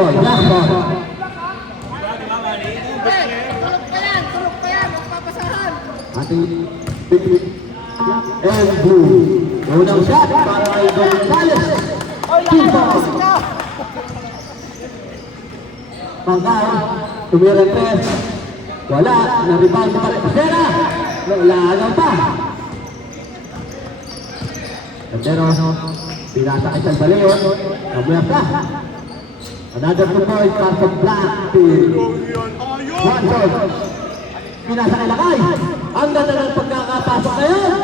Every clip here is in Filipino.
ball, last ball. Tulog pa yan, magpapasahan. Ating and blue. Unang shot para kay Gonzales. Two balls. Pangkaw, tumira tres. Wala, na-rebound pa rin. Sera! Lalaagaw pa. Pero, pinasa kay Salbaleo. Nabuya pa. Another 2 points para sa Black Team. Watson. Pinasa kay Lakay. Ang ganda ng pagkakapasok ngayon.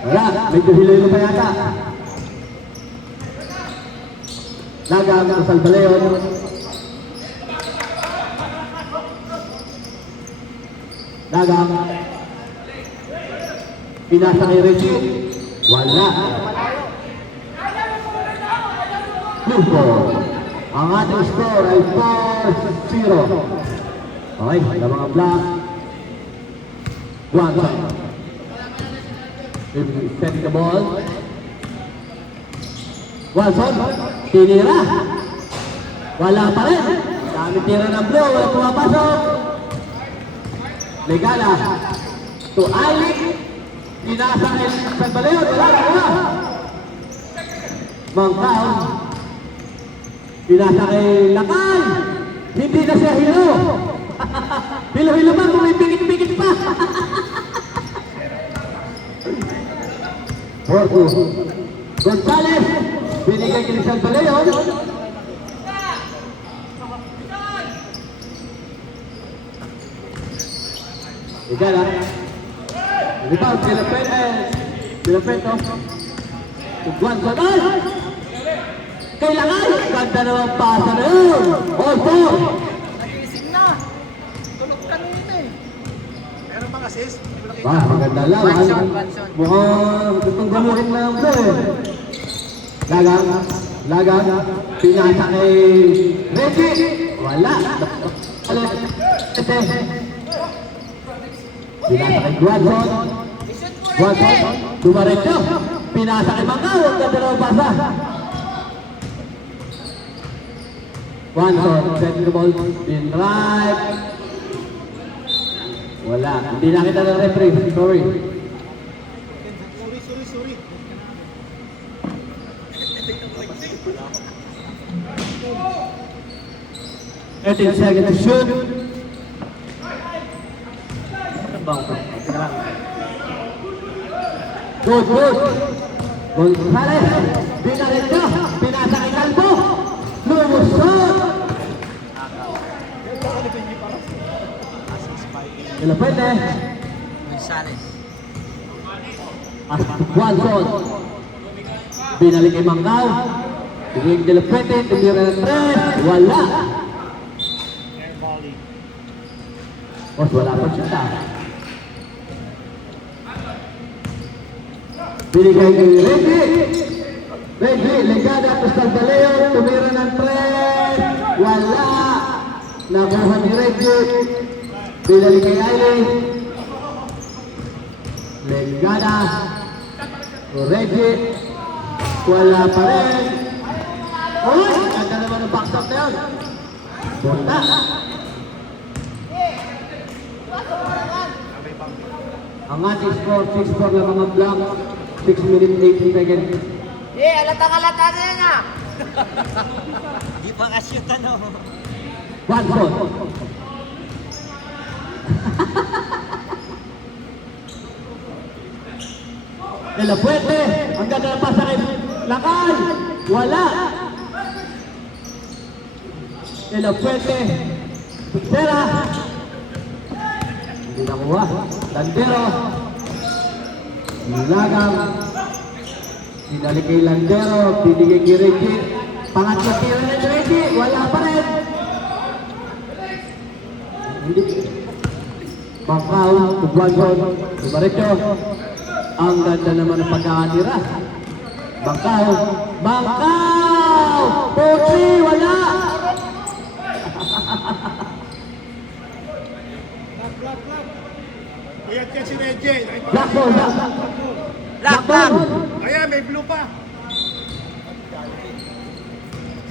Wala, medyo hiloy pa yata. Lagang sa Salbaleo. Lagang. Pinasa kay Reggie. Wala. Lupo. Ang ating score ay 4-0. Okay, na mga black. Watson. Setting the ball. Watson. Tinira. Wala pa rin. Dami tira ng blue. Wala pumapasok. Legala. To Ali. Pinasa kay Salbaleo. Wala. Mangkaw. Pinasa kay Lakay. Hindi na siya hilo. Hilo-hilo ba? Pumipikit-pikit pa. 4-2. Gonzales. Binigay kay Salbaleo. Igala. Rebound. Silapento. Tugwan sa dal. Kailangan. Ganda naman pasa na yun. All four. Nagising na. Tulog kanina eh. Meron bang assist? Maganda lang. Mukhang gustong gamuhin na yung play. Lagang. Pinasa kay Reggie. Wala. Pinasa kay Watson. Dumaretso. Pinasa kay Mangkaw. Ang ganda naman pasa. Watson, setting the ball in right. Wala. Hindi nakita ng referee. Sorry. Sorry. 18 seconds to shoot. Good. Gonzales. Binaretso. Pinasa kay Calvo. Lumusot. Wala pwede. Gonzales. Watson. Binalik kay Mangkaw. Biging de la Pwede. Tumira ng tres. Wala. Wala pa siya. Binigay kay Reggie. Legada to Salbaleo. Tumira ng tres. Wala. Nakuha ni Reggie. Binalik kay Ailey. Legada. Reggie. Wala pa rin. Uy! Ganda naman ang backstop na yun. Bunta. Ang ating score, 6-4 lang mga black. 6 minutes, 18 seconds. Alata na yan ah. Di pa ka-shoot ano. Watson. De la Puente. Ang ganda ng pasa kay Lakay. Wala. De la Puente. Putera. Hindi nakuha. Landero. Lagang. Pinalik kay Landero. Binigay kay Reggie. Pangatlo tira na Reggie. Wala pa rin. Hindi. Mangkaw. Tugwagon. Dumaretso. Ang ganda naman ng pagkakatira. Mangkaw. Puchi. Wala. Kaya si Reggie. Black ball. Ayan, may blue pa.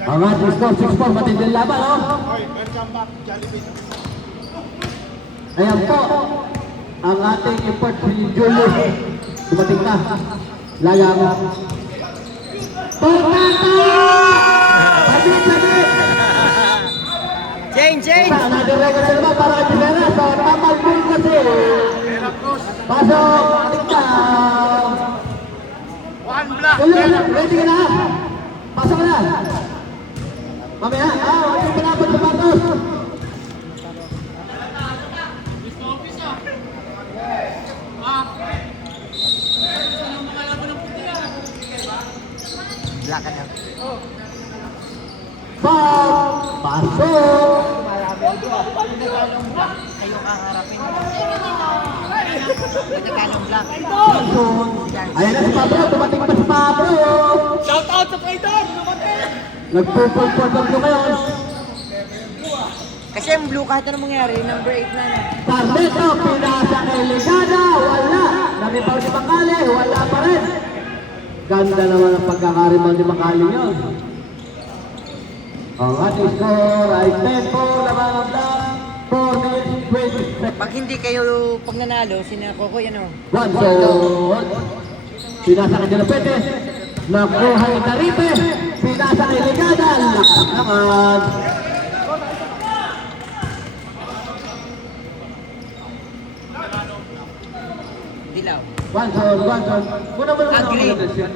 Ang ating score 6-4, matinding laban, oh. Hoy, welcome back, Jollibee. Ayan po, ang ating import si Julius. Dumating na. Layang. Portata! Sabit! Change! Another regular naman para kay Jimena. So, tamal po kasi. Pera Cruz. Pasok! Tingnan! One block. Julius, ready ka na? Pasok ka na. Mamaya, yung pinapad sa Patos. Black ka na. Pasok! Kayo kaharapin. Nagkakalong black. Ayan na si Pablo, dumating pa si Pablo. Shout out sa Trader. Nagpupulpul ng blue ngayon. Kasi yung blue kahit anong mangyari, number 8 na. Carneto, pinasa kay Ligada, wala. Namibaw si Makali, wala pa rin. Ganda naman ang pagkakarimang ni Makali yun. Ang ating score ay 10-4 na mga black. 4 minutes, 20 Pag hindi kayo pag nanalo, sina Kokoy ano? One shot. Pinasa kay Jalapete. Nakuha yung Taripe. Pinasa kay Ligada. Lakas naman. Dilaw. One shot. Muna mo naman Agree. ako siya.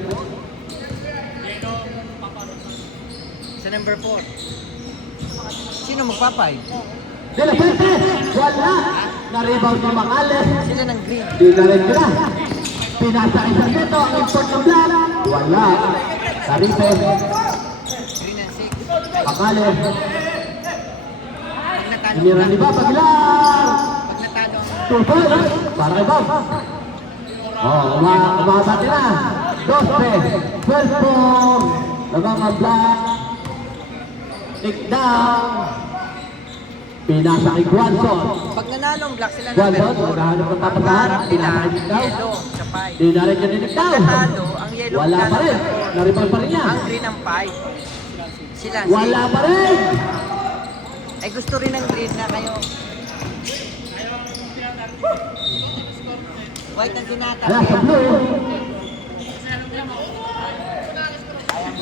Sa number 4. Sino magpapay? Jalapete. Wala. Na-rebound ni Makali. Sila ng green. Di na rin sila. Pinasa kay Sargento. Ang import ng black. Wala. Taripe. Green and 6. Makali. Pag natalo Iniran ni black. Baba. Bilang. Pag natalo ang 2 points. Para kay Bob. Umabati na. 12. 12-4. Nagkakang black. Nick down. Pinasa kay Guanzon. Pag nanalo ang black sila number Guanzon, 4. naghahanap ng papasahan. Harap nila, Pinasa kay Nick down. yellow sa 5. Di na rin niya ni Nick down. Pag natalo, ang yellow Wala pa rin. Naribal pa rin niya. Ang green ang 5. Sila ang Wala pa rin. Ay gusto rin ng green na kayo. White ang Ayan, sa tinatarget. blue.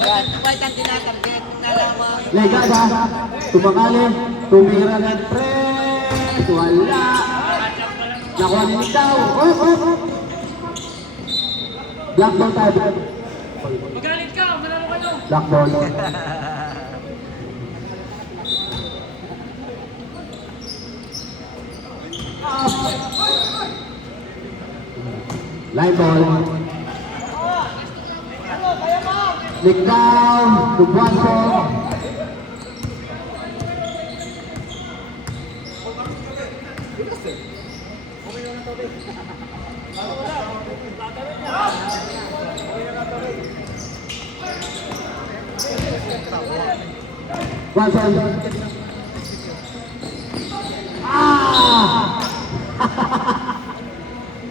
Ayan, white ang tinatarget. Nalaman. Legada. Tumakali. Tumira ng press. Wala. Nakuha ni Nick down. Black ball tayo. Magalit ka, manalo kayo. Black ball. Line ball. Nick down to Guanzon. Guanzon.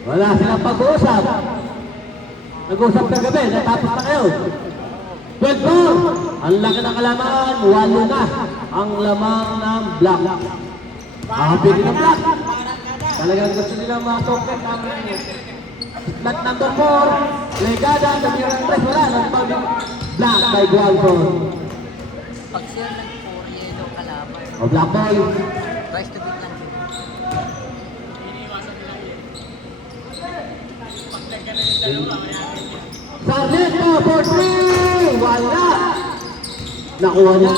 Wala silang pag-uusap. Nag-uusap na gabi, natapos na kayo. 12-4. Ang laki ng kalaman, 8 na ang lamang ng black. Makapili ng black. Talagang gusto nilang mga token. Slot number 4, Legada, Damir ng press, wala. Nagpagin black by Guanzon. Pag sila ng 4 yellow kalaban. O black ball. Twice to beat lang. Sargento for 3! Wala! Nakuha niya.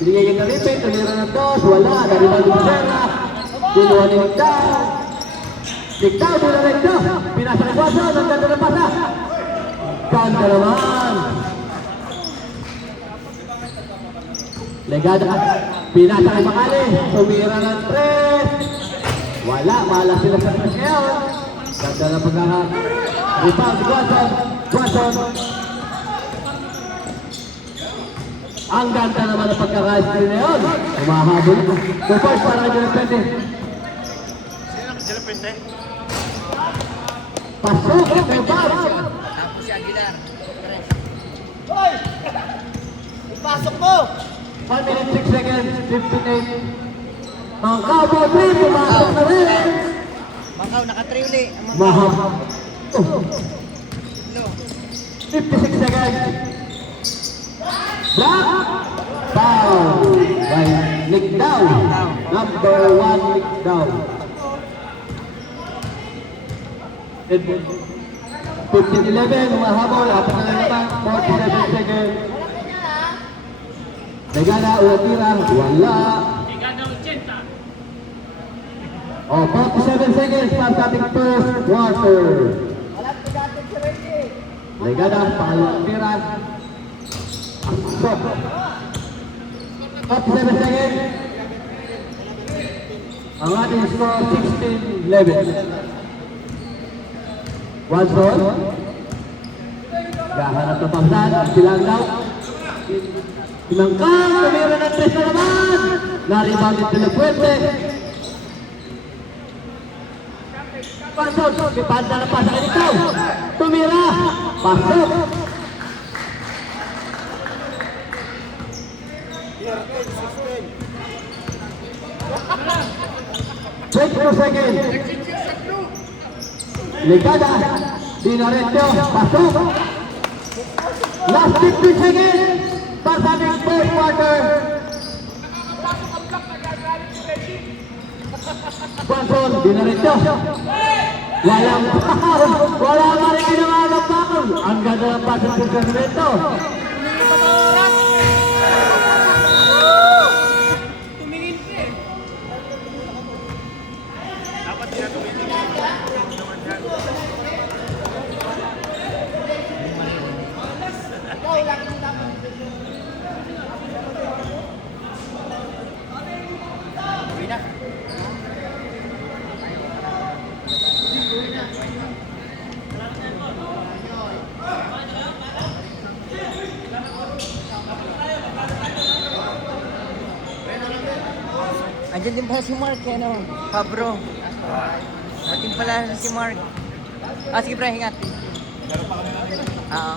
Binigay yung kalipin, tumira ng dos, wala. Nariban yung Serra. Kinuha ni Nictao. Nictao, doon na rin siya. Pinasa kay Guanzon, ang ganda ng pasa. Ganda naman. Legada, pinasa kay Makali. Tumira ng 3. Wala, malas sila sa press ngayon. Ganda na rebound si Guanzon. Ang ganda naman ang pagkaka-screen na yun. Umahabol. So first para kay Jalapete. Sino ang Jalapete? Pasok kay Bob. Tapos si Aguilar. Pasok mo! 1 minute 6 seconds, 58. Mga Cowboy 3, pumasok na rin. Makaw, naka-3 uli. Mahal. No. 56 seconds. Black. Foul by Nick Dow. Number 1, Nick Dow. 15-11, mahabol. Apat na naman. 47 seconds. Negana, ulat tira. Wala. Ika na 80. Oh, 47 seconds para sa ating first quarter. Negana, pangalawang tira. Stop. 47 seconds. Ang ating score 16-11. One shot. Gahanap na pangsan. Silang daw. Sinangkang. Tumira ng 3 na naman. Naribangit nila Puente. One shot. Ipanda na pasa kayo ikaw. Tumira. Pasok. Check for second. Ligada. Dinaretso. Pasok. Last 15 seconds. Pasabing fourth quarter. Swanson. Dinaretso. Walang foul. Wala nga rin ginawa ng foul. Ang ganda ng pasok ng Sarmiento. Tumingin ka eh. Dapat niya tumingin. Uwi na. Andiyan din pala si Mark, ano? Pabro. Andiyan pala si Mark. Sige bro, hingat. Oo.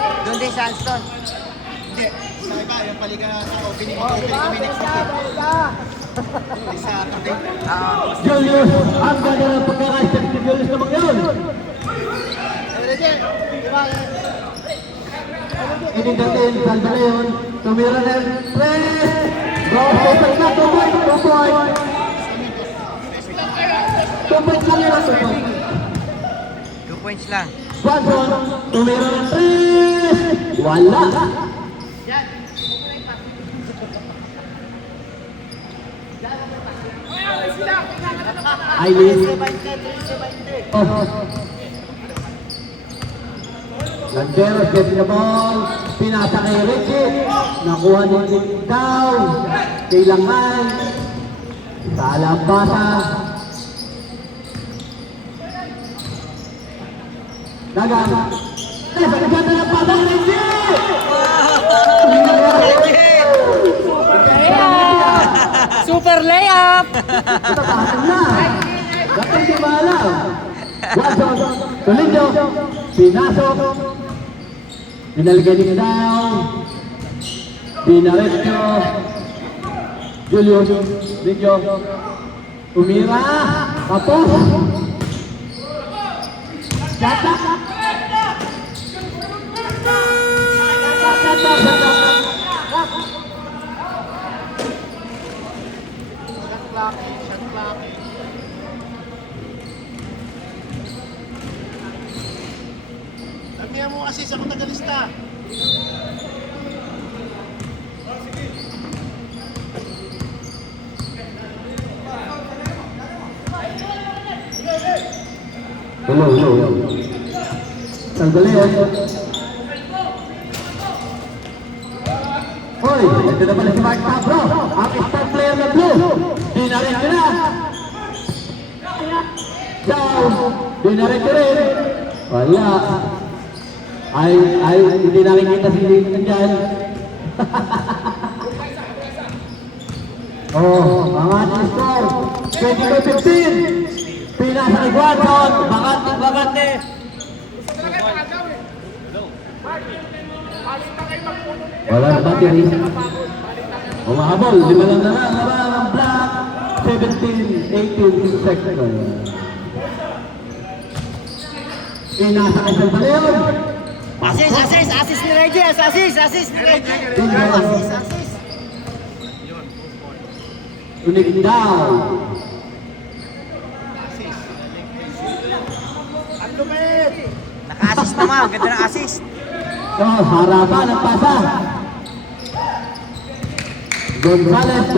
Doon din sa Alston. Hindi, sa iba, yung paliga sa opening kami next week. Sa Saturday. Oo. Julius. Ang ganda ng pagkakaisip si Julius naman yun. Inigatin, Santa Leon. Tumira ng 3. Go, open ka, 2 point, 2 point. 2 point ka nila, 2 point. 2 points lang. Swanson, tumira ng 3. Wala. Aileen. Oh. Landeros, getting the ball. Pinasa kay Ricky. Nakuha ni Nick Dow. Kailangan. Sa alambasa. Dagang. Eh, sa ganda ng patang Ricky! Super layup! Ito patang na. Dati di ba alam? Watson, Tulido, pinasok. Pinalagay ni Dow. Pinaretso. Julius, Video. Umira. Tapos. Shata. Sabihan mo kasi sa tagalista. Hello. Sandali yan. Hoy, ito na pala si Mark Pabro. Ang star player ng Blue. Dinaretso na. Down. Dinaretso rin. Wala. Ay, hindi nakikita si Lincoln dyan. Oh, ang ating score. 22-15. Pinasa ni Guadon. Bakante. Alis na kayo Wala na battery. Umahabol, 5 lang na lang. Harang ang black. 17, 18 seconds. Pinasakay sa baliyon. Assist ni Reggie, assist ni Reggie. Assist. Tunig down. Naka-assist naman, ganda ng assist. So, harapan ang pasa. Gonzales.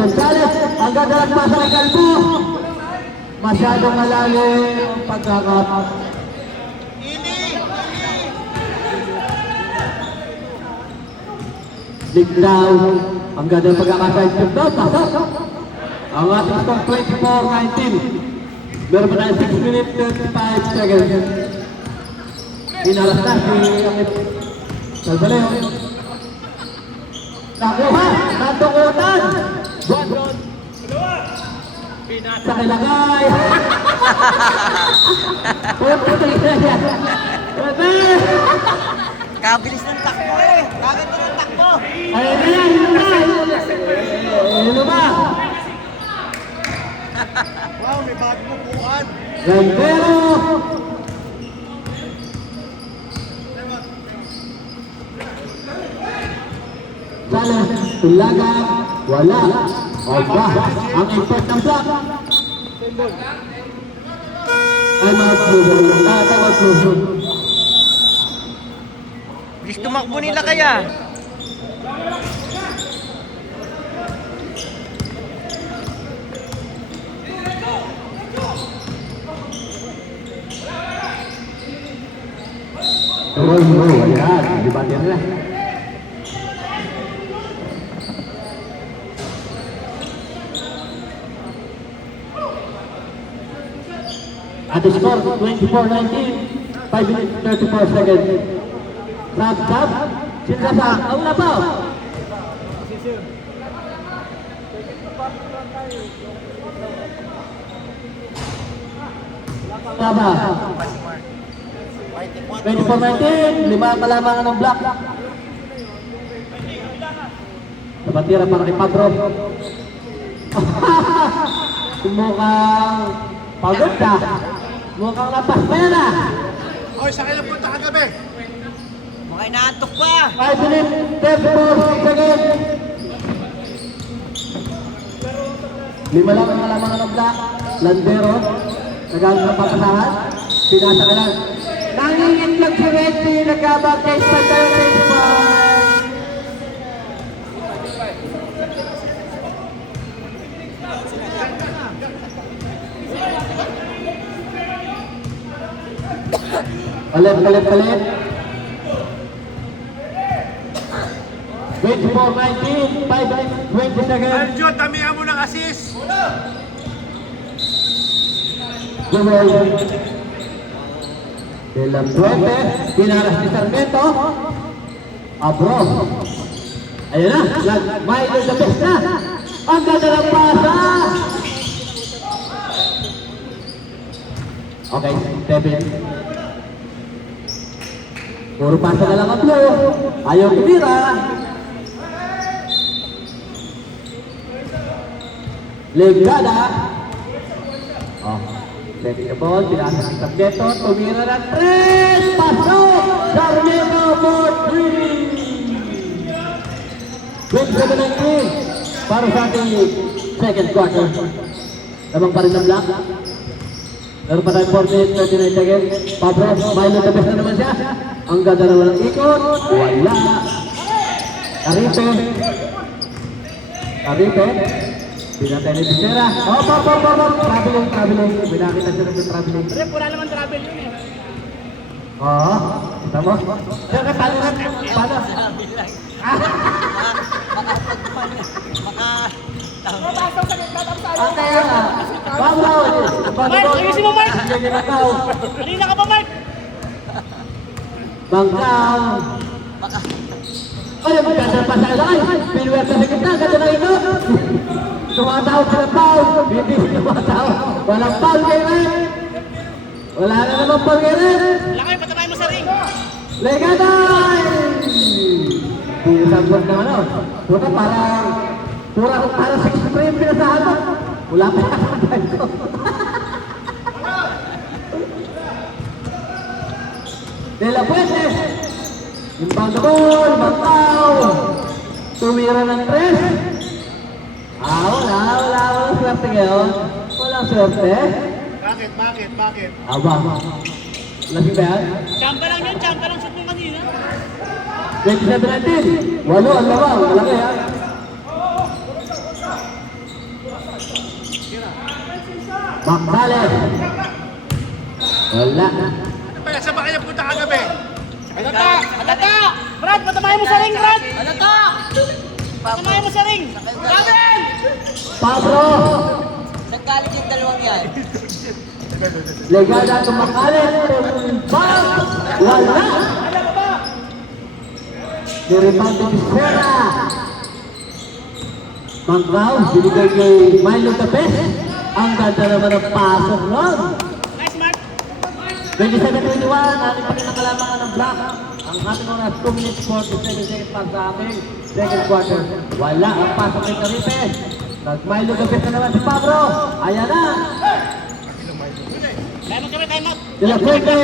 Ang ganda ng pasa kay Calvo. Masyadong malalim ang pagkakat. Ligdaw. Ang ganda ng pagkakaside. Pasok. Ang ating score 24-19. Meron pa tayo 6 minutes 35 seconds. Inalas na si Salvaleo. Nakuha! Natukutan! Sa kilagay! Kabilis ng takbo eh. Kaganda ng takbo. Ayun na yan! Ayun ba? Wow, may bagong upuan. Gandero! Sana, tulagan, wala. Oba, ang impact ng block. Ay, mga puso. Bilis tumakbo nila kaya. Tuloy mo, ayan. Di ba nila? At the score, 24-19, 5 minutes 34 seconds. Sab, Sinasa, ang labaw. Tama. 24-19, 5 kalamangan ng block. Nabatira para kay Pabro. Mukhang pagod ka. Mukhang lapas na yan ah. Oy, sa kanya punta kagabi. Mukhang inaantok pa. 5 minutes, 34 seconds. 5 lang ang kalamangan ng block. Landero, nagalang ng papasahan. Pinasa ka lang. Nangingitlog si Reggie, nagkabag-case pa tayo baseball. Palit. 24-19, 5 minutes, 20 seconds. Aljo, tamihan mo ng assist. Jewel de la Puente, pinaras ni Sarmiento. Abro. Ayan na, Milo the best na. Ang ganda ng pasa. Okay, 7. Puro pasa na lang ang blue. Ayaw kumira. Legada. Oh, setting the ball, pinasa ng Sarmiento, tumira ng 3, pasok! Sarmiento for 3! 27-19 para sa ating second quarter. Lamang pa rin ng block. Meron pa tayo 40, 39 seconds. Pabro, Milo the best na naman siya. Ang ganda naman ng ikot. Wala. Aripe. Pinatay ni Bisera. Oh, traveling. Binakita siya ng traveling. Rep, wala naman travel yun eh. Oo. Kita mo? Siyempre, paano? Pasok sa gitna, tapos tayo. Okay, Pablo. Mark, ayusin mo, Mark! Kanina ka pa, Mark! Bangkaw. Ay, magkasa pa sa alay. Pinuwer sa gitna, ganda na ito. Tumatawag sa foul. Hindi tumatawag. Walang foul kay Ren. Wala na naman foul kay Ren. Lakay, patabay mo sa ring! Legaday! Pinasabot ng ano. Puta, para 6-3 yung pinasahan mo. Wala pa yung ko. De La Puente. Inbound the ball, Bangkaw. Tumira ng 3. Walang swerte ngayon. Walang swerte. Bakit? Aba. Lasing ba yan? Champa lang yan, champa lang shoot mo kanina. 27-19. Walo, ang lawa. Malaki ha. Magdales. Wala. Saan ba kaya punta kagabi? Alata! Brad, patamayan mo sa ring, Brad! Alata! Patamayan mo sa ring! Gavin! Pablo. Nagkalit yung dalawang yan. Legada kumakalit. Bang! Wala. Nirebound ni Sera. Bangkaw, binigay kay Milo Tapes. Ang ganda naman ang pasok nun. Nice, Mark! 27-21, ating pakinakalamangan ng block. Ang ating oras 2 minutes 47 seconds para sa ating second quarter. Wala ang pasok kay Caripes. Nag-Milo Tapes na naman si Pablo. Ayan na. Time out kami, time out! De La Fuente.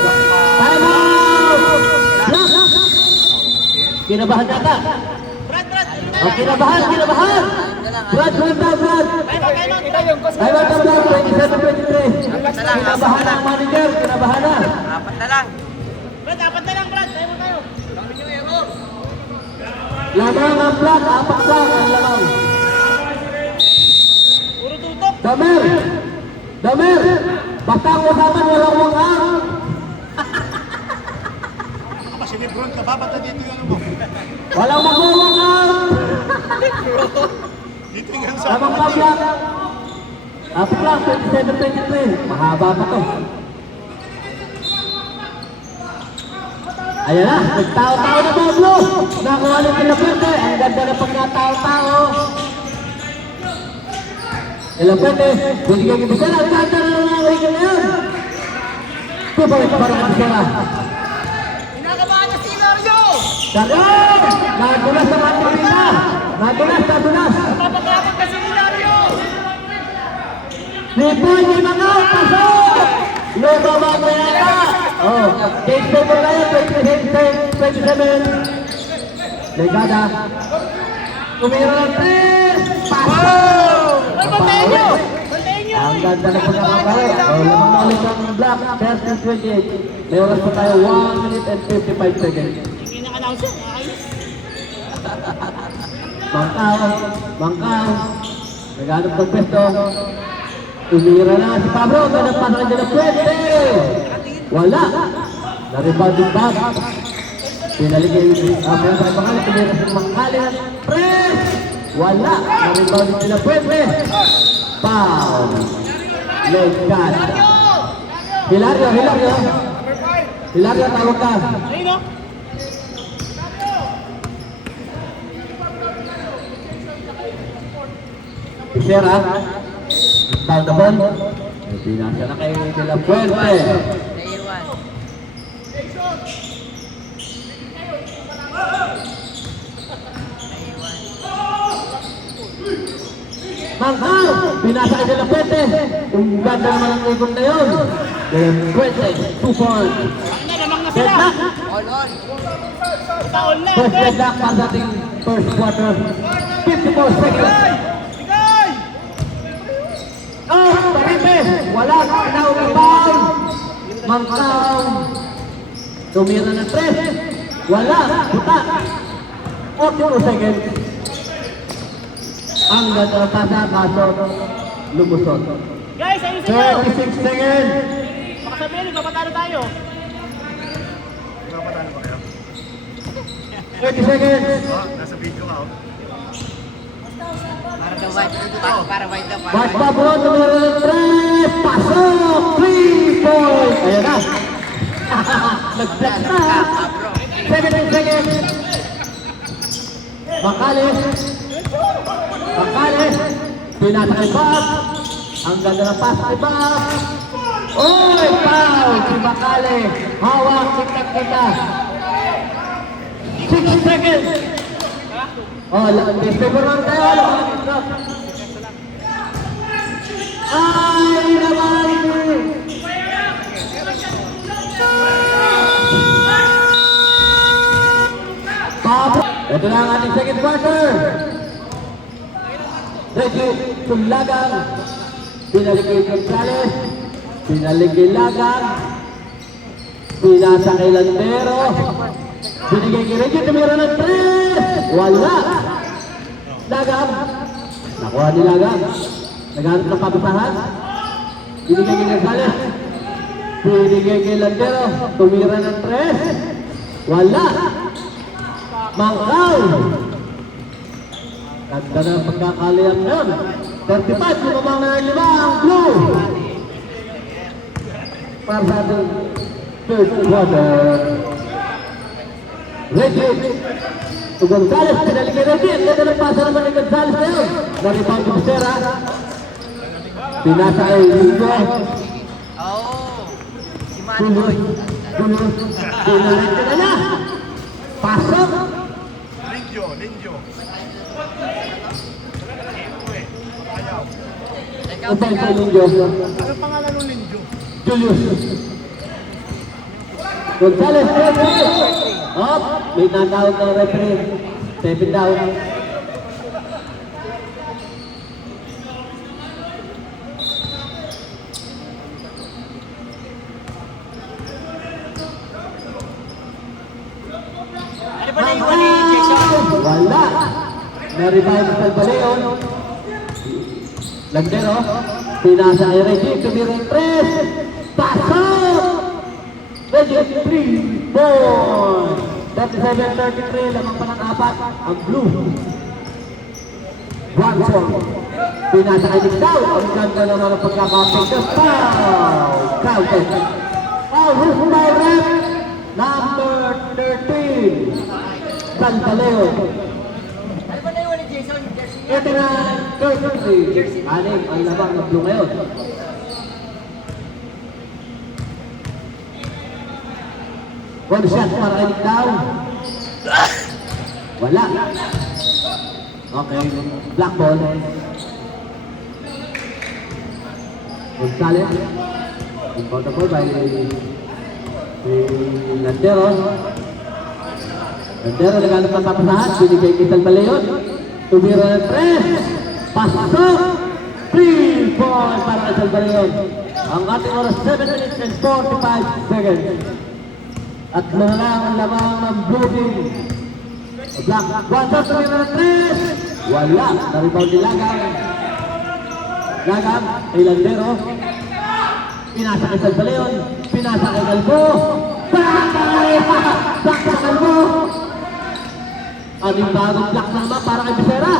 Time out! Block! Kinabahan yata. Brad! Ang kinabahan! Brad! Time out, Time out ang block, 27-23. Kinabahan ang manager, kinabahan na. apat na lang. Brad, apat na lang, Brad! Tayo mo tayo! Lamang ang block, 4 block ang lamang. Puro tutok! Damer! Basta ang usapan, walang wang-ang. Aba, si Lebron ka ba? Ba't dito yung ano mo? Walang magwawang-ang. Dito yung ano sa Lamang ang block. 4 block, 27-23. Mahaba pa to. Ayan na, nagtao-tao na Pablo. Nakuha ni De La Fuente. Ang ganda na pag natao-tao. De La Fuente, binigay kay Bisera. Ang ganda na nangyari na yun. 2 points para kay Bisera. Kinakabahan na si Mario! Dagan! Nadulas ang Angelina. Nadulas. Papagapag ka si Mario! 3 points, di mga pasok! Luto ba ko yata? Oh, game over na yun, 27. Legada. Tumira ng 3. Pasok! Ay, bantayan nyo! Bantayan nyo! Ang ganda na pagkakabalik. Lamang na ulit ang block. 30-28. May oras pa tayo, 1 minute and 55 seconds. Hindi na-announcer, ayos! Bangkaw. Naghanap ng pwesto. Tumira na si Pablo. Ganang pasok na pwede. Wala. Na-rebound yung bag. Pinalik yung pero sa pangalan. Tumira si Mangkali. Press. Wala. Na-rebound yung sila pwede. Foul. Legada. Hilario, tawag ka. Ayun o! Isera. Foul the ball. Pinasa na kay De La Fuente. Player 1. Mangkaw! Pinasa kay De La Fuente. Ang ganda naman ang ikon na yun. De La Fuente, 2 points. Ang nalamang na Set sila! back. All. Taon na! First set back para sa ating first quarter. 54 seconds. Bigay! Oh, Taripe! Wala na rebound. Mangkaw. Tumira ng 3. Wala. Buta. 42 seconds. Ang ganda ng tasa, kaso lumusot. Guys, ayusin nyo! 36 seconds. Baka sabihin, nagpapatalo tayo! 30 seconds. Nasa video ka, oh. Para white na para. Mark Pablo, numero 3. Pasok. 3 points. Ayan na. Nag-flex na. 17 seconds. Makales. Pinasa kay Bob. Ang ganda ng pass kay Bob. Oy, foul. Si Makale. Hawak, kita. 16 6 seconds. Oh, disfavor naman tayo. Ay, naman. Ito na ang ating second quarter. Reggie Tulagang, pinalik kay Gonzales, pinalik kay Lagang, pinasa kay Landero, binigay kay Reggie, tumira ng 3, wala. Lagang, nakuha ni Lagang, naghanap ng papasahan, binigay kay Gonzales, binigay kay Landero, tumira ng 3, wala. Mangkaw, ganda na pagkakalian nun. 35, lumamang na 5 ang blue. Para sa ating third quarter. Reggie Gonzales, pinalik kay Reggie. Ang ganda ng pasa naman ni Gonzales na yun. Naribang ni Bisera. Pinasa kay Rigo. Oo. Si Manboy. Pinalik ka na niya. Pasok. Linjo. Upang kay Linjo. Ano pangalan ng Linjo? Julius. Gonzales, up. May natawag ng referee. 7 down. Ano ba naiwan ni Jason? Wala. Na-revive sa Baleon. Landero. Pinasa kay Reggie. Tumirong 3. Pasok! Reggie, 3 point. 37-33. Lamang pa ng 4. Ang blue. Bronson. Pinasa kay Nictaw. Ang ganda naman ang pagkakapit. The foul. Counted. Foul. Who's by rep? Number 13. Pantaleon. Ano ba naiwan ni Jason? Jersey niya? Ito na, 30. Anim ang lamang ng blue ngayon. One shot para kay Nictaw. Wala. Okay, black ball. Gonzales. Important by Landero. Landero naghanap ng papasahan. Binigay kay Talbaleon. Tumira ng 3. Pasok. 3 point para kay Talbaleon. Ang ating oras 7 minutes and 45 seconds. At mga lang ang lamang ng blue team. Black. One shot. Tumira ng 3. Wala. Na-rebound ni Lagang. Lagang kay Landero. Pinasa kay Talbaleon. Pinasa kay Calvo. Black sa Calvo. Ating bagong black na naman para kay Bisera.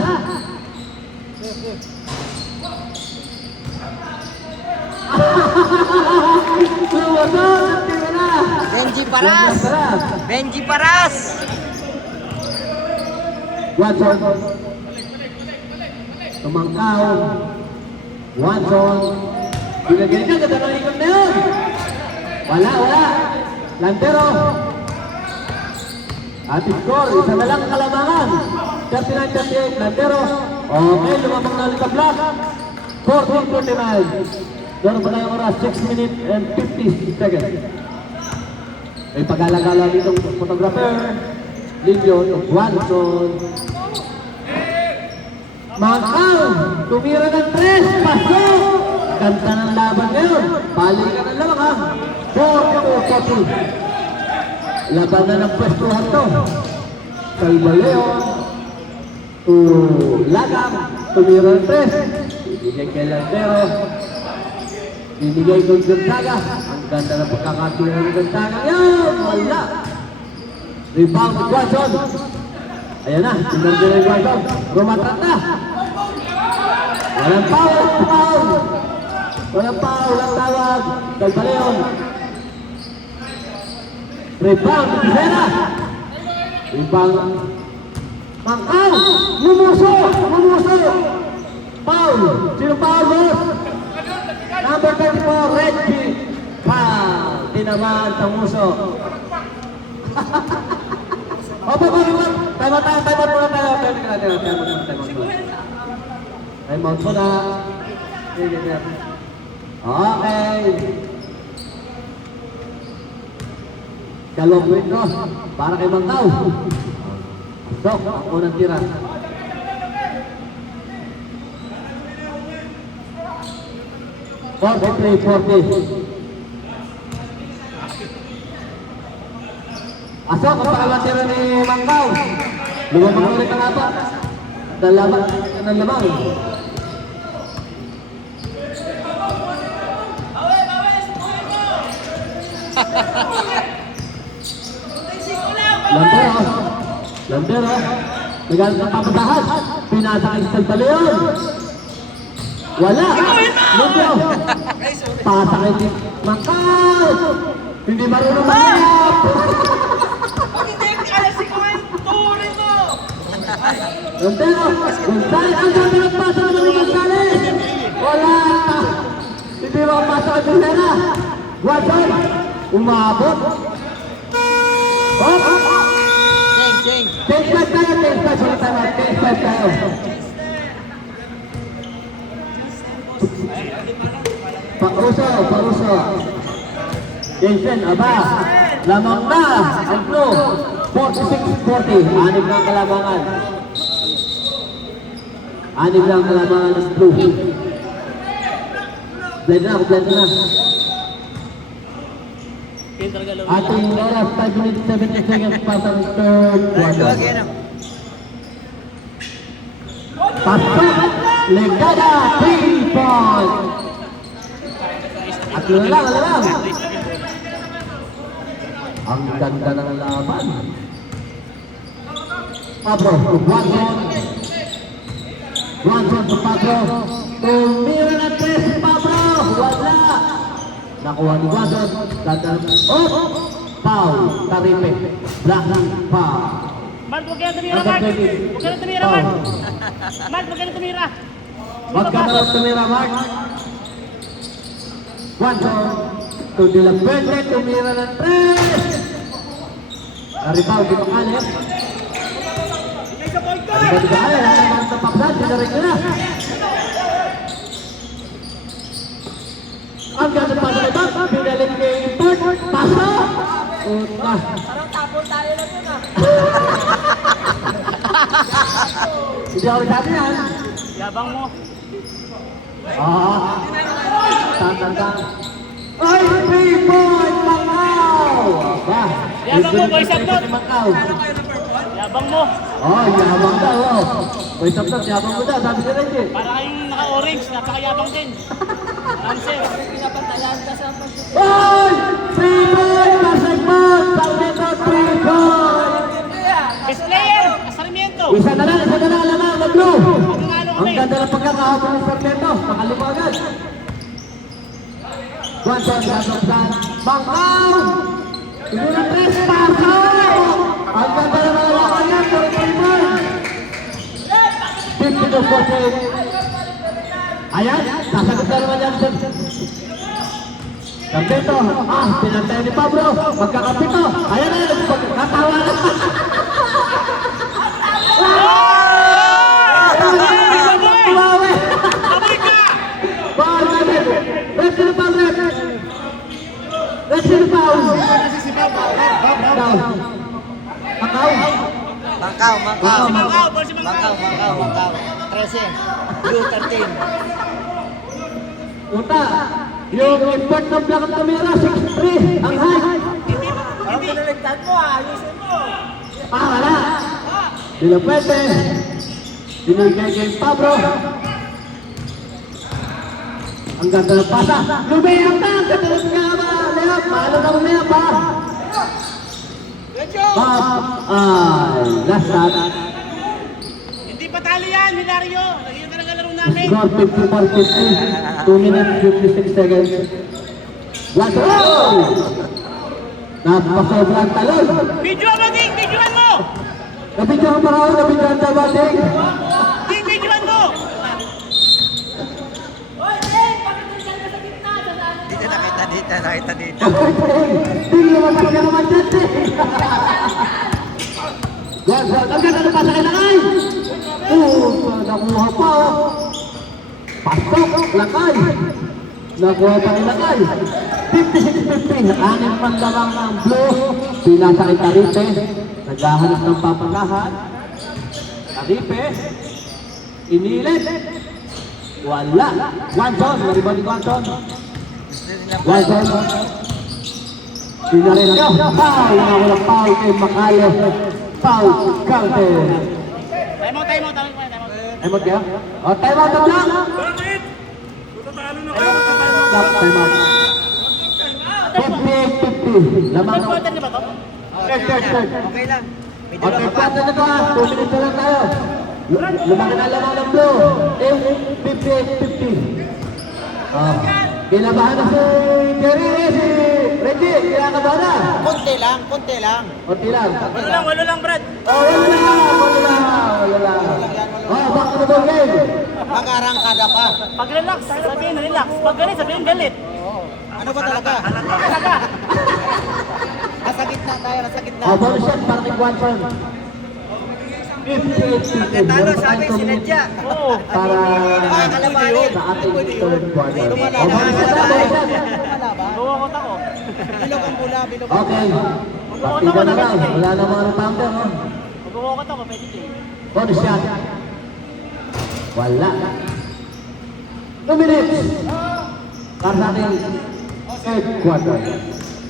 Lumusot. Tira. Benji Paras! Benji Paras! Watson. Tumangkaw. Watson. Binagyan niya. Ganda ng ikot na yun. Wala. Landero. Ating score. Isa na lang kalamangan. 39-38. Landero. Okay. Lumabang na ulit ang block. 14-49. Meron pa tayong oras. 6 minutes and 50 seconds. May pag-alagala ditong photographer. Linjon. Watson. Mangkaw. Tumira ng 3. Pasok. Ganda ng laban ngayon. Balikan ng lamang ha. 4-40. Laban na ng pwestuhan to. Talbaleon. Lagang. Tumira ng 3. Ibigay kay Landero. Ibigay kay Gonzaga. Ang ganda ng pagkakatira ng Gonzaga. Yan! Wala. Rebound ni Watson. Ayan na. Pinagdala ni Watson. Rumatrat na. Walang foul. Walang foul ang tawag. Talbaleon. Rebound ni Bisera. Rebound. Mangkaw. Lumuso. Foul. Sino foul, boss? Number 34, Reggie. Foul. Tinamaan sa muso. Opo, time out muna tayo. Time out muna. Okay. Kalong Pedro, para kay Mangkaw. Pasok, ang unang tira. Play 40. Pasok, ang pangalawang tira ni Mangkaw. Lumabang ulit ang apat. Lamang. Lambero. Nagal ng papadahan. Pinasa ang Salpaleon. Wala. Lambero. Pasa kay Mangkaw. Hindi marunong mangyap. Lambero. Gonzales. Ang ganda ng pasa naman ni Gonzales. Wala. Hindi makapasa kay Gonzales. Watson. Umabot. Change. Taste test tayo. Paruso. Jensen, aba. Lamang na. Ang blue. 46-40. Anib na ang kalamangan. Ng blue. Blend na. Ating oras, 5 minutes, 70 seconds pa sa third quarter. Pasok! Legada! 3 points! At yun lang. Ang ganda ng laban. Pablo, one zone sa Pablo. Tumira na 3 si Pablo. Wala. Nakuha ni Watson. Foul. Taripe. Black foul. Mark, huwag ka na tumira, Mark. Huwag ka na tumira, Mark. Mark, huwag ka na tumira. Huwag ka na tumira, Mark. Watson. To De La Fuente. Tumira ng 3. Naribaw, di makalip. Di makalip. Ang tapaksan, sinarik na. Ang ganda pa sa iba, pinalik kay Bert, paso! Parang tapon tayo lang yun Hindi ako nagsabi yan. Yabang mo. Tantang. Ay, 3 points, Mangkaw! Aba, Yabang mo, boy, sabot. Mangkaw. Yabang mo. Yabang daw, Boy, sabot, yabang mo daw, sabi si Reggie. Para kayong naka-orange, napakayabang din. Answer. Ay! 3 points! Pasagpot! Sarmiento, 3 points! Best player, Sarmiento. Isa na lang, alam na, blue! Manalo Ang kami. ganda ng pagkakahapon ng Sarmiento, nakalima agad. Watson, Gasoksan, Mangkaw! Tignan ng 3, paso! Ang ganda ng mga lakan yan, 3 points! 52-48. Ayan, sasagot na naman yan. Sarmiento, pinantay ni Pablo, magkakapito. Ayan na, magkakatawa na. Tumawi! Ball, red to the foul, red. Red to the foul. Down. Mangkaw. Mangkaw. Ball si Mangkaw. Mangkaw. 13. Blue 13. Punta, yung import ng Black at Tumira, 6'3", ang height. Parang pinaligtad mo, ayusin mo. Wala. De La Fuente. Binigay kay Pablo. Ang ganda ng pasa. Lumayang na, ang ganda ng kama. Leop, paano na umayang pa? Last shot. Hindi patalo yan, Hilario. Nagyan talaga laro namin. Score 54-50. 2 minutes 56 seconds. Watson! Napasobrang talon. Video mo, Ding! Videoan mo! Nabidyohan pa ako, nabidyohan na ba, Ding? Ding, videoan mo! Dito. Ding, lumabas ka naman dyan, Ding. Johnson, ang ganda ng pasa kay Lakay! Nakuha pa oh! Pasok, Lakay! Nakuha pa kay Lakay! 56-50, anim man lamang ang blue. Pinasa kay Taripe. Naghahanap ng papagahan. Taripe. Inilit. Wala. Johnson, maribang ni Johnson. Johnson. Pinarin ka. Foul! Walang foul kay Makale. Foul, counter. Time out. Time out kaya? O, time out na lang! Bakit? Tutatalo na kayo. Time out. 58-50. Lamang Third ng... quarter na ba to? Third. Okay lang. May Okay, dalawa pa. quarter na to ha. 2 minutes na lang tayo. Lumaki na lamang ng blue. 58-50. Kinabahan na si Jerry, si Reggie. Kinakabahan na. Konti lang, konti lang. Kunti lang. Walo lang, Brad. Oh, wala lang. Oh, back to the ball game. Mag-arangkada pa. Pag relax, sabihin relax. Pag galit, sabihin galit. Ano ba talaga? Talaga. Nasa gitna tayo, nasa gitna. Oh, ball shot para kay Guanson. 58-50. Pagkatalo, sabi sinadya. Oo. Para Kalabanin. sa ating third quarter. Oh, Lumalaban. ball shot na, ball shot. Lumalaban. Luwakot ako. Bilog ang bula, bilog ang Okay. Partido na lang. Wala na mga rebounder. Oh. Mag-uwakot ako, pwede din. Ball shot. Wala. 2 minutes. Para sa ating third quarter.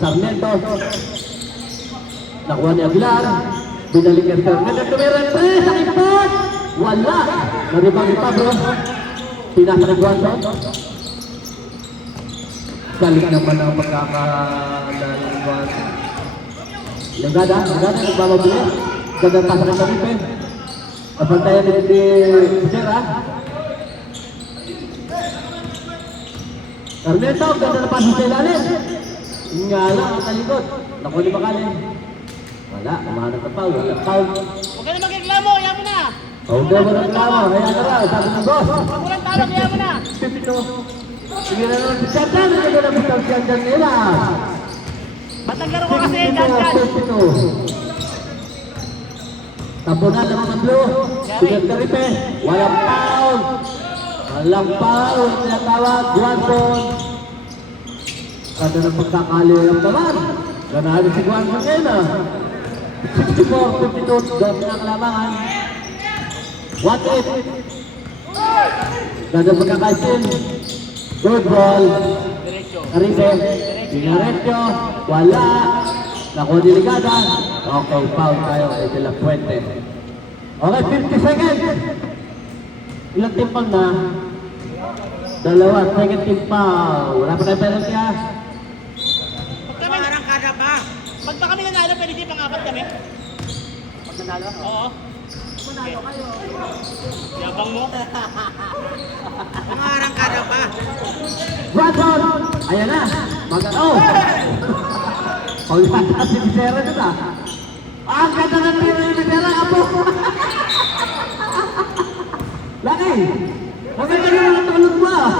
Sarmiento. Nakuha ni Aguilar. Binalik ang third. Nagkatumiran pa sa import. Wala. Naribang ni Pablo. Pinasa ni Guanson. Galing naman ang pagkakalan ni Guanson. Lagada nagbababili. Ganda pa sa Kalipe. Napantayan ni Sera. Sarmiento, ganda na pasok sa ilalim. Nga lang ang talikod. Naku ni Makali. Wala, umahanap ng foul. Wala foul. Huwag ka na magreklamo, kaya mo na. Huwag na mo reklamo. Kaya ka raw, sabi ng boss. Pag walang talo, kaya mo na. 52. Sige na naman si Chandan. Hindi ko na bitaw si Chandan nila. Batang laro ko kasi, dyan. 52. Tapunan naman ang blue. Sigat Karipe. Walang foul. Walang foul. Tinatawag. Guanson. Kada ng pagkakalilang naman. Ganaan si Guanson ngayon ah. 64-52. Doon ang lamangan. 1-8. Ganda pagkakaisin. Good ball. Karipe. Dinaretso. Wala. Nakuha ni Ligada. Okay, foul tayo kay De La Fuente. Okay, 50 seconds. Ilang timpang na? Dalawa, second team foul. Wala pa tayong penalty ha. Mag-arangkada pa. Pag ba kami nanalo, pwede din pang-apat kami? Pag nanalo? Oo. Nanalo kayo. Yabang mo? Mag-arangkada pa. Guanson! Ayan na. Oh! Pag-tataas si Vicera na ta. Ang ganda ng tiro ni Vicera, apo! Laki! Maganda nyo ng tulog mo ah!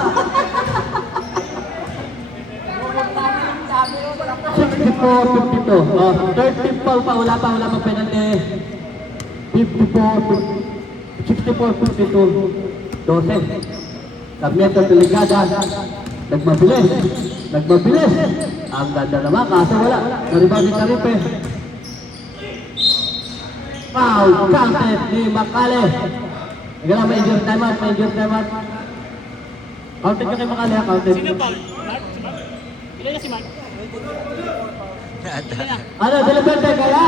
64-52. Oh, third team foul pa. Wala pa penalty. 64-52. 12. Sarmiento Delegada. Nagmabilis. Ang ganda naman, kaso wala. Naribang ni Karipe. Foul, counted ni Makale. Ika lang, may injury time out. Counted ka kay Makale ha, counted. Sino ba? Mark? Si Mark? Ilan na si Mark? Ilan na? Ano, Dilipente, kaya?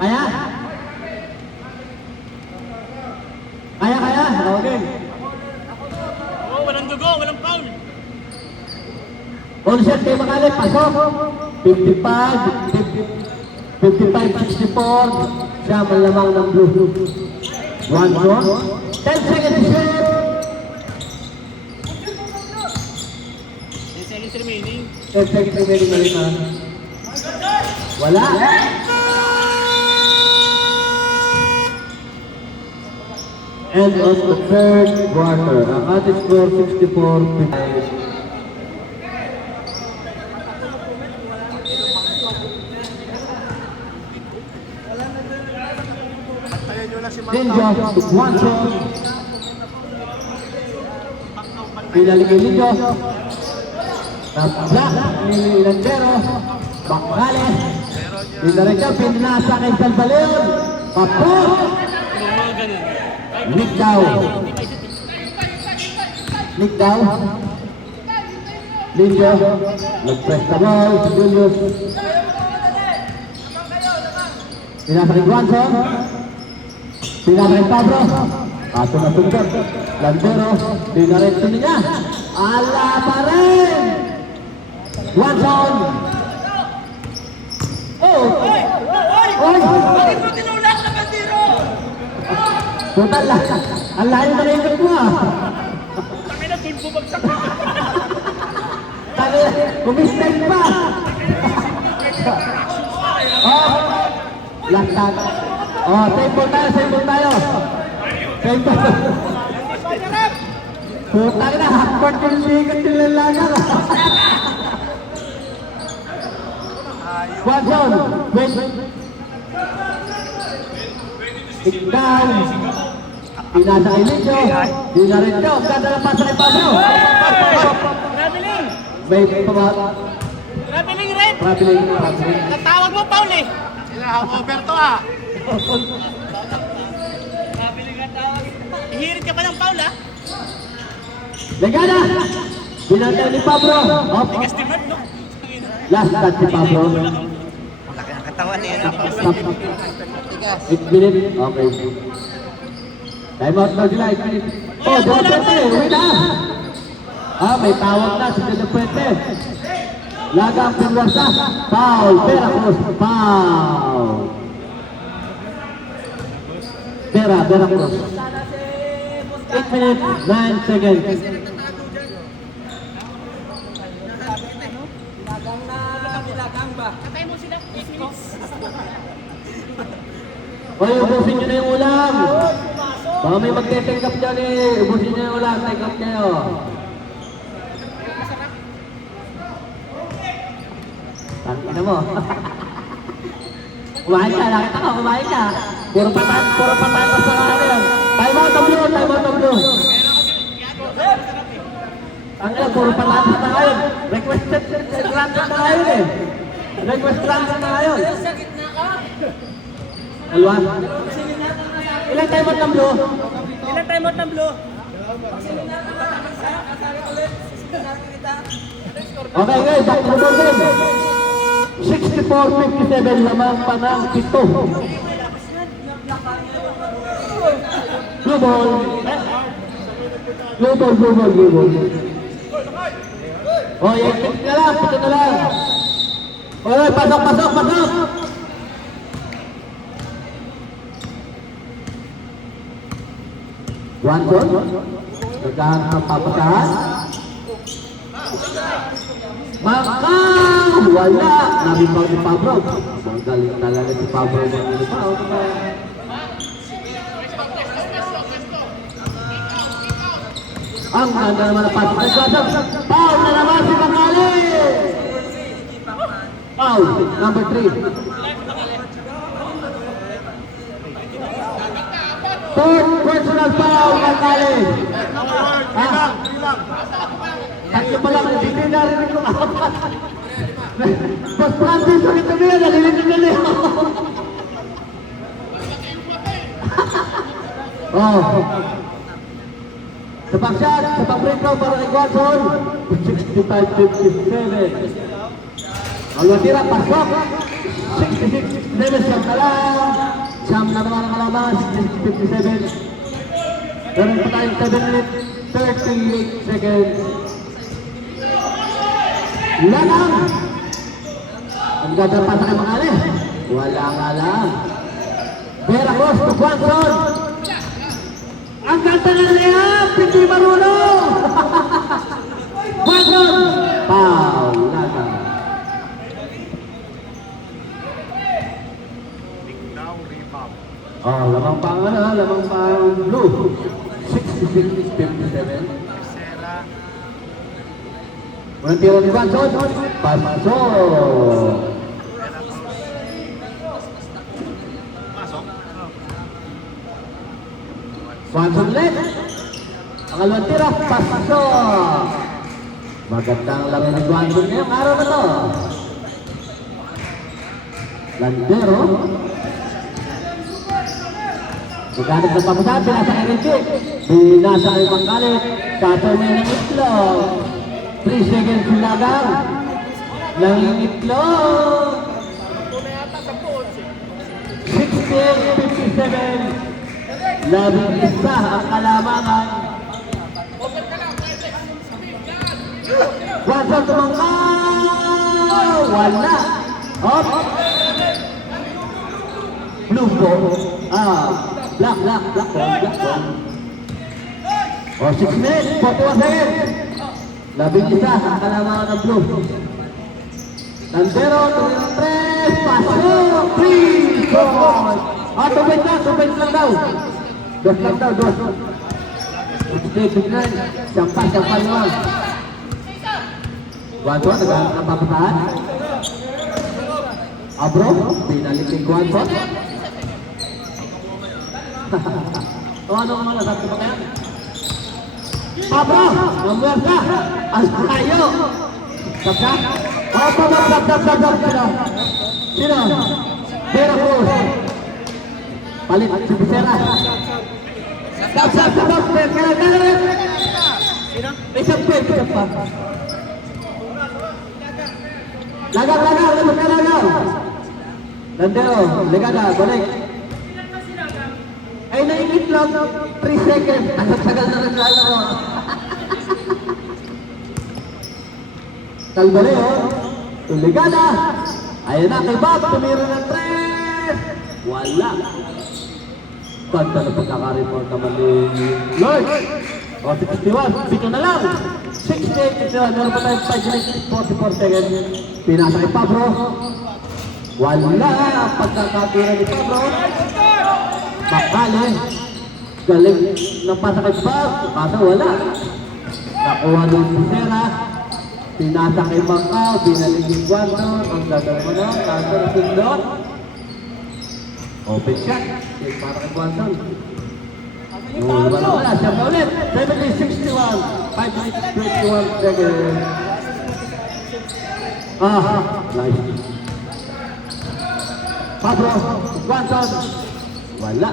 Kaya? Kaya? Okay. Oo, walang dugo, walang foul. All set kay Makale, pasok. 55-64. Siya malamang ng blue. One shot. 10 seconds to shoot. 10 seconds remaining. 10 seconds remaining na rin ha. Wala. End of the third quarter. Ang ating score 64-55. Ninja to Guanzon. Pinalik kay Ninja. Black ni Landero. Bangales. Pinareka, pinasa kay Salvaleon. Papot. Nick down. Nick down. Ninja. Nag-press the ball. Julius. Pinasa kay Guanzon. Pinasa kay Pablo. Ato na sundan. Landero. Dinaretso niya. Ala pa rin. Guanzon. Oh! Oy! Bakit mo tinulak na Bandero? Total lang. Ang layo na naikot mo ah. Kami na dun bumagsak. Kami, kumistay pa. Oh! Last shot. Oh, save ball tayo, save ball tayo. Save ball. Putang na, hakpat yung sikat nilalagan. Guanzon, wait. Kick down. Pinasa kay Licho. Dinaretso. Ganda ng pasa kay Pablo. Traveling! May pama... Traveling red! Traveling. Natawag mo, Paul eh! Over to ah. Hihirit ka pa ng Paul ah! Legana! Binantay ni Pablo. Up. Tigas ni Mark, no? Last shot si Pablo. Laki ng katawan eh. Stop. 8 minutes. Okay. Time out na sila. 8 minutes. Oh, John Puente. Uwi na. Ah, may tawag na si John Puente. Lagang pinwasa. Foul. Veracruz. Foul. Veracruz. 8 minutes. 9 seconds. Patay mo sila. 8 minutes. Hoy, ubusin nyo na yung ulam. Baka may magte-take up dyan eh. Ubusin nyo yung ulam. Take up kayo. Tangina mo. Kumain ka. Nakita ka. Kumain ka. Puro patan pa sa ano yan. Time out ang blue. Time out ang blue. Tangina, puro patan pa ngayon. Requested ranking na ngayon eh. Request ranking na ngayon. Alwa. Ilang time out ng blue? Ilan time out ng blue? Okay guys, back to the ball game. 64-57 lamang pa ng 7. Blue ball. Blue ball. Oh, ikit na lang, pito na lang. Okay, pasok. Guanzon. Nagkahan ng papasahan. Makaw! Wala! Nabimbang si Pablo. Ang galing talaga si Pablo. Ang ganda naman ang pasok ng Guanzon. Foul na naman si Bangales! Foul, number 3. Third personal foul, Bangales. Tatlo pa lang, hindi narinig ko apat. Post-practice ulit kami yan, nalilig na nila. Oh. Sa pag-shot, sa pag-free throw para kay Guanzon. 65-57. Ang natira, pasok. 66-7, siyam na lang. Siyam na naman ang kalaban, 66-57. Meron pa tayong 7 minutes, 38 seconds. Lanang! Ang ganda pa sa Bangales. Wala nga lang. Veracruz to Guanzon. Ang ganda na layup! Hindi marunong! Guanzon! Foul! Lanang. Oh, lamang pa nga na, lamang pa ang blue. 66-57. Unang tiro ni Guanzon. Pasok. Swanson ulit. Pangalawang tira, pasok. Magandang laro ni Swanson ngayong araw na to. Landero. Maghanap ng pamusabi, nasa kay Ricky. Binasa kay Mangkalit. Katumay ng itlog. 3 seconds silagang. Ng itlog. 68-57. Labing isa ang kalamangan. Swanson tumangkaw. Wala. Hop. Blue ball. Black ball. O, 6 minutes, 41 seconds. Labing isa ang kalamangan ng blue. Landero, 3, pasok, 3, 4. 2 points lang daw. Dos lang daw. 69, sampai naman. Guanton, nagkakapapataan. Abro, binalik kay Guanton. Ano ang mga sabi mo kaya? Abro, namuwerta. Ang tayo. Sabda? Opo, sabda. Sino? Vera Cruz. Palit si Becerra. Sabda. Isang point pa. Lagaw. Landero, Legada, balik. Ay, naingit lang. 3 seconds. Tagal na naglalaro. Calvareo, Legada. Ayan na kay Bob, tumiro ng 3. Wala. Ganda na pagkaka-report naman ni Lloyd. O, 61, pito na lang. 68-51, meron pa tayong 5 minutes, 44 seconds. Pinasa kay Pablo. Wala ang pagkakatira ni Pablo. Makali. Galing ng pasa kay Bob. Pasa wala. Nakuha ng Becerra. Pinasa kay Macau. Binalik yung Guanton. Ang gagawin mo na. Kaso na sundot. Open shot. Para kay Guanton. Wala. Siya pa ulit. 70-61. 5 minutes, 21 seconds. Nice. Pablo, Guanton. Wala.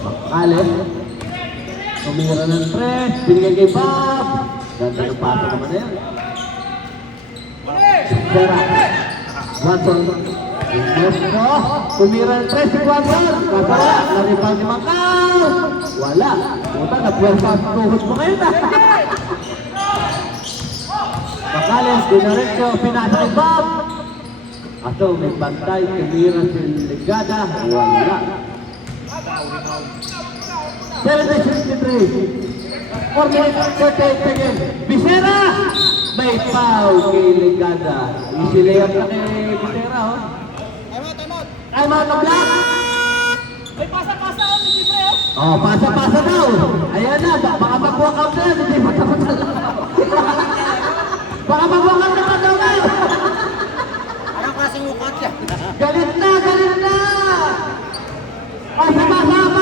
Makali. Tumira ng 3. Binigay kay Bob. Ganda ng pato naman na yan. Becerra. Guanton. Ingesto. Tumira ng 3 si Guanton. Wala. Naripang ni Macau. Wala. Puta, napuwersa ang tuhod mo ngayon. Macales, dinaretso, pinasa kay Bob. Ato, may bantay, tumira si Legada. Wala. 70-63. 4 minutes, 38 seconds. Becerra! May foul kay Legada. Easy layup na kay Becerra, oh. Time out na Black! May pasa-pasa ako, hindi ba yun? Oh, pasa-pasa daw. Ayan na, baka mag-walk out na yan. Hindi mata-mata lang. Baka mag-walk out naman daw na. Anong klaseng walkout yan? Galit na! Pasa-pasa daw.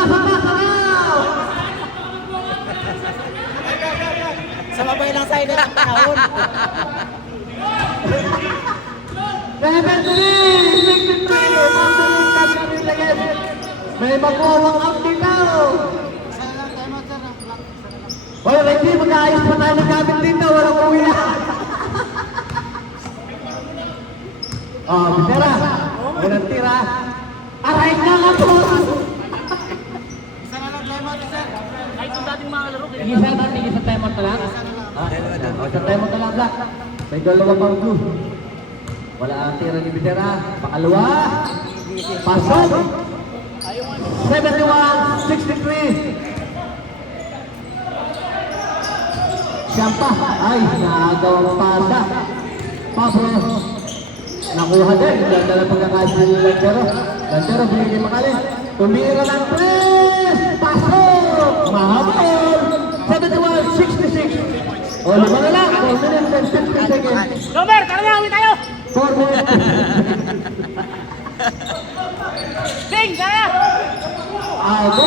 Sa mabay lang sa'yo ng panahon. 73! 63! May mag-walk out dito. Wala, Reggie, mag-aayos pa tayo ng gamit dito. Walang uwi na. Becerra. Unang tira. Aray na nga po. Kahit yung dating mga laro, Tingin sa timeout na lang. Sa timeout na lang, Black. May dalawa pang blue. Wala ang tira ni Becerra. Pangalawa. Pasok. 71-63. Siyampa. Ay, nakagawang pasa. Pablo. Nakuha din. Ganda na pagkakasya ni Landero. Landero, binigay Makali. Tumira ng press. Pasok. Mahabol. 71-66. O, lima na lang. 4 minutes and 50 seconds. Robert, tara na, uwi tayo! 4 minutes. Ding, tara! Out.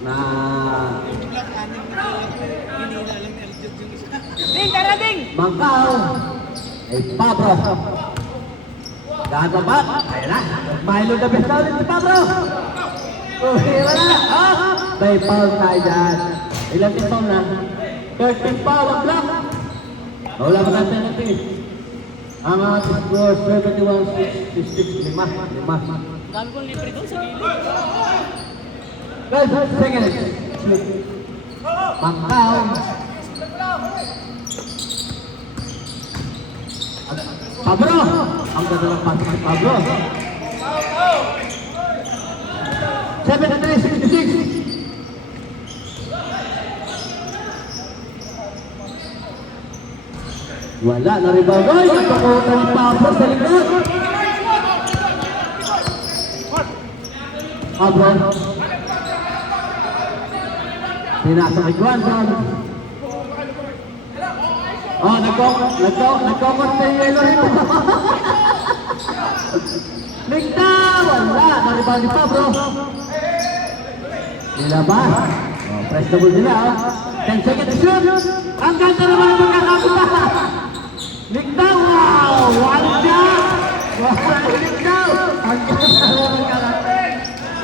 Na. Biglang anim na hinila lang ni Aljud yung isa. Ding, tara ding! Mangkaw. Ay Pablo. Gagabat. Ayan na. Milo the best ulit si Pablo. Okay, wala. May foul tayo dyan. Ilang foul na? 13 foul ang block. Wala pa tayo penalty. Ang ating score 71-66. Lima. Dami kong libre doon sa gilid. Guys, second. Mangkaw. Pablo. Ang ganda ng pasok si Pablo. 73-66. Wala na rin ba? Ay, nagpakuha ni Pablo sa likod. Pablo. Pinasa kay Guanzon. Oh, nagkokot na yung yelo rito. Ligta! Wala! Naribaw ni Pablo. Nilabas. Oh, press double nila. 10 seconds to shoot. Ang ganda naman ang magkakapunta. Ligta! Wow! One shot! Wow! Ligta! Ang ganda naman ang magkakapunta.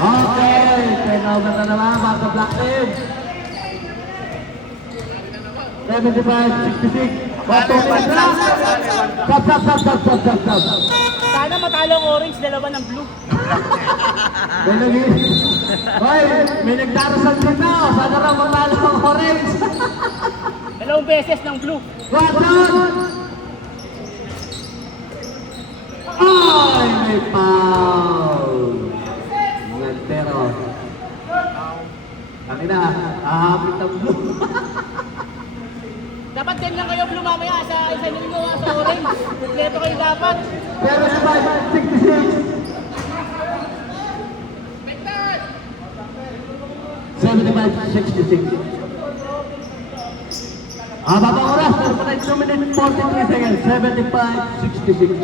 Okay. Turnover na naman mga ka-black team. 75-66. Stop. Sana matalo ang orange, dalawa ng blue. Hoy, may nagdarasal din na. Sana raw matalo ang orange. Dalawang beses ng blue. Watson! Ay, may foul. Pero, ang ina, ahapit ang blue. Dapat din lang kayo blue mamaya sa isa nyo sa orange. Kompleto kayo dapat. 75-66. Babang oras, pero pa tayo 2 minutes 43 seconds. 75-66.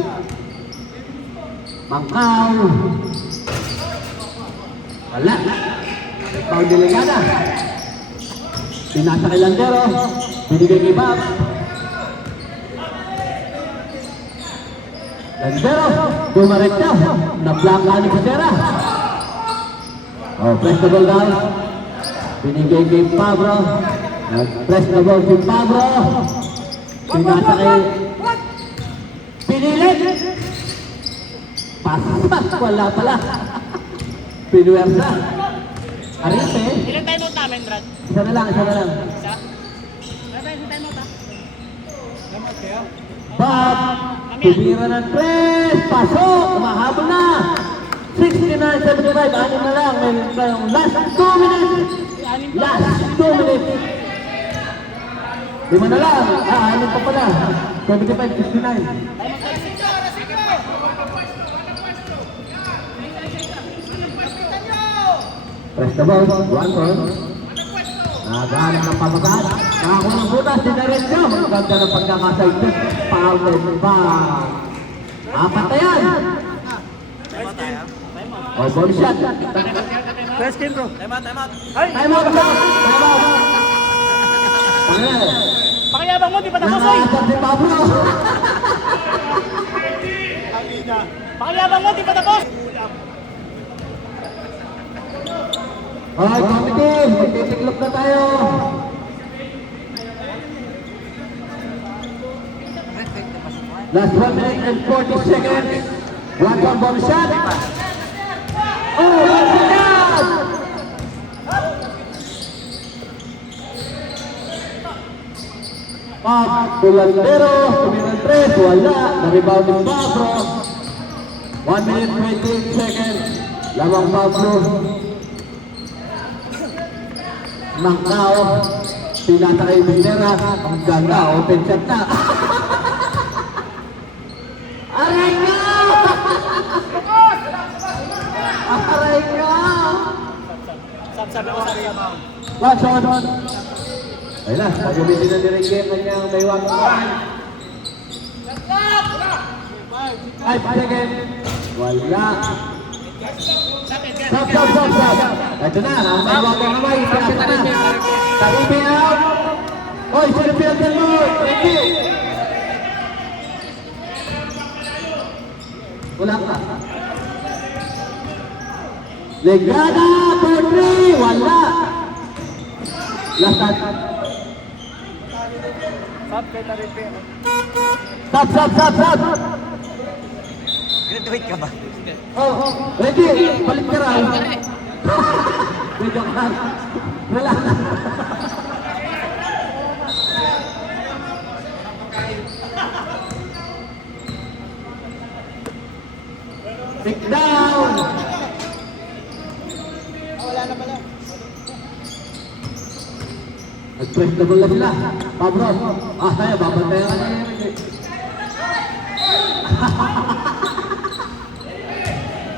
Mangkaw. Wala. Pau Delegada. Pinasa kay Landero. Binigay kay Bob. Landero. Bumarik na. Na-block ni Casera. Oh, press the ball down. Binigay kay Pablo. Nag-press the ball si Pablo. Pinasa kay... Pinilit. Pasas. Wala pala. Pinuwersa. Aripe. Ilang time out namin, Brad? Isa na lang. Isa? Wala tayo sa time out, ha? Bob. Tumira ng press. Pasok. Umahabol na. 69-75. Anim na lang. May last 2 minutes. Last 2 minutes. 5 na lang. Anim pa pala. 75-69. Press the ball. One ball. Nagana ng pamagat. Nakakuha ng butas. Dinaretso. Ang ganda ng pagkakasaytos. Foul and foul. Apat na yan. Oh, ball shot. First game, bro. Time out. Time out. Time out. Pangal. Pakiyabang mo, di pa tapos, oy! Nangasap si Pablo. Pakiyabang mo, di pa tapos! Okay, committee. Magtitiklop na tayo. Last 1 minute and 40 seconds. One ball shot. Oh, what's it down? Bulandero, tumirang 3, wala. Na-rebound ng Pablo. 1 minute 28 seconds. Lamang Pablo. Mangkaw. Pinata kay Bindera. Ang ganda, open shot na. Aray ka! Aray ka! Sabi ko sa Watch on. Ayun na, pag-umitin na din game kanyang may 1 point. 5 seconds. Wala. Stop. Ito na, ang may wagong kamay, pinasa na. Taribe out. Oy, sino pinagdan mo? Ricky. Wala ka. Legada for 3. Wala. Last time. Stop. Graduate ka ba? Oh, Ricky, balik ka raw. Medyo ka. Wala. Take down. Wala na pala. Nag-press na bola sila. Pabro. Tayo, babantayan ka na.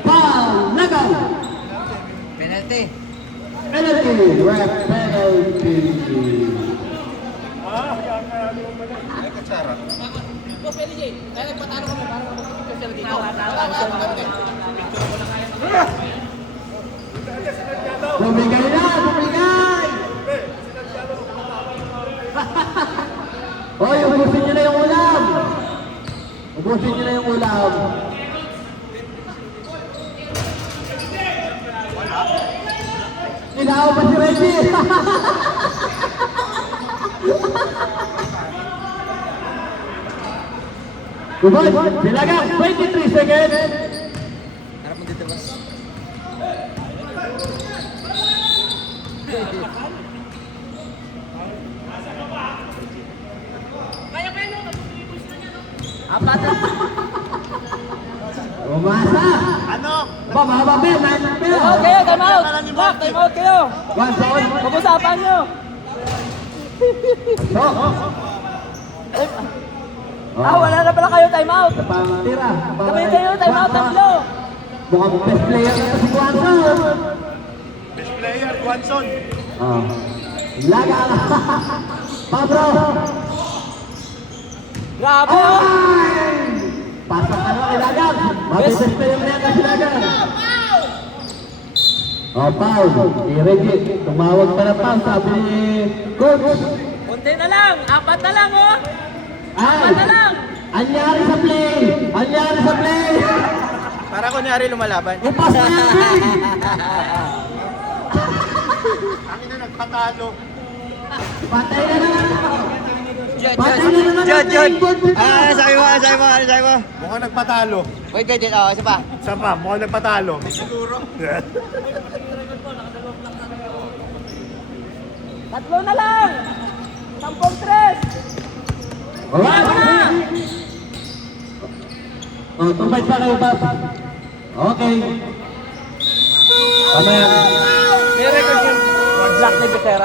Foul! Nagaw! Penalty. Penalty! Ref penalty! Bumigay na! Bumigay! Hoy, ubusin nyo na yung ulam! Ubusin nyo na yung ulam! Inaw pa si Reggie! Good, Silagang, 23 seconds! Harap mo dito, boss. Apat. Umasa! Ano? Ba, mahaba ba? Time out kayo, time out! Mark, time out kayo! One zone. Pag-usapan nyo! So, Wala na pala kayo, time out! pangtira. Sabay kayo, time out, tatlo! Mukhang best player ito si Kwanzo. Best player, Juanson. Laga. Pablo. Grabe! Ay! Pasok ka naman kay Lagang. Mabibest player na yan kasi Lagang. Paul. Si Reggie. Tumawag pa na Paul. Sabi ni Coach. Kunti na lang! Apat na lang, oh! Ay! Apat na lang! Anyari sa play! Anyari sa play! Para kunyari lumalaban. Upas na yan, Bing! Ang ina nagpatalo. Patay na naman ako! Jud, Patay na naman Jud, Jud! Sabi mo. Mukhang nagpatalo. Wait, isa pa. Isa pa, mukhang nagpatalo. Siguro. Tatlo na lang! 10-3! Alright! Tumbay pa kayo, Bob. Okay. Tama yan. May record yung black na Betera.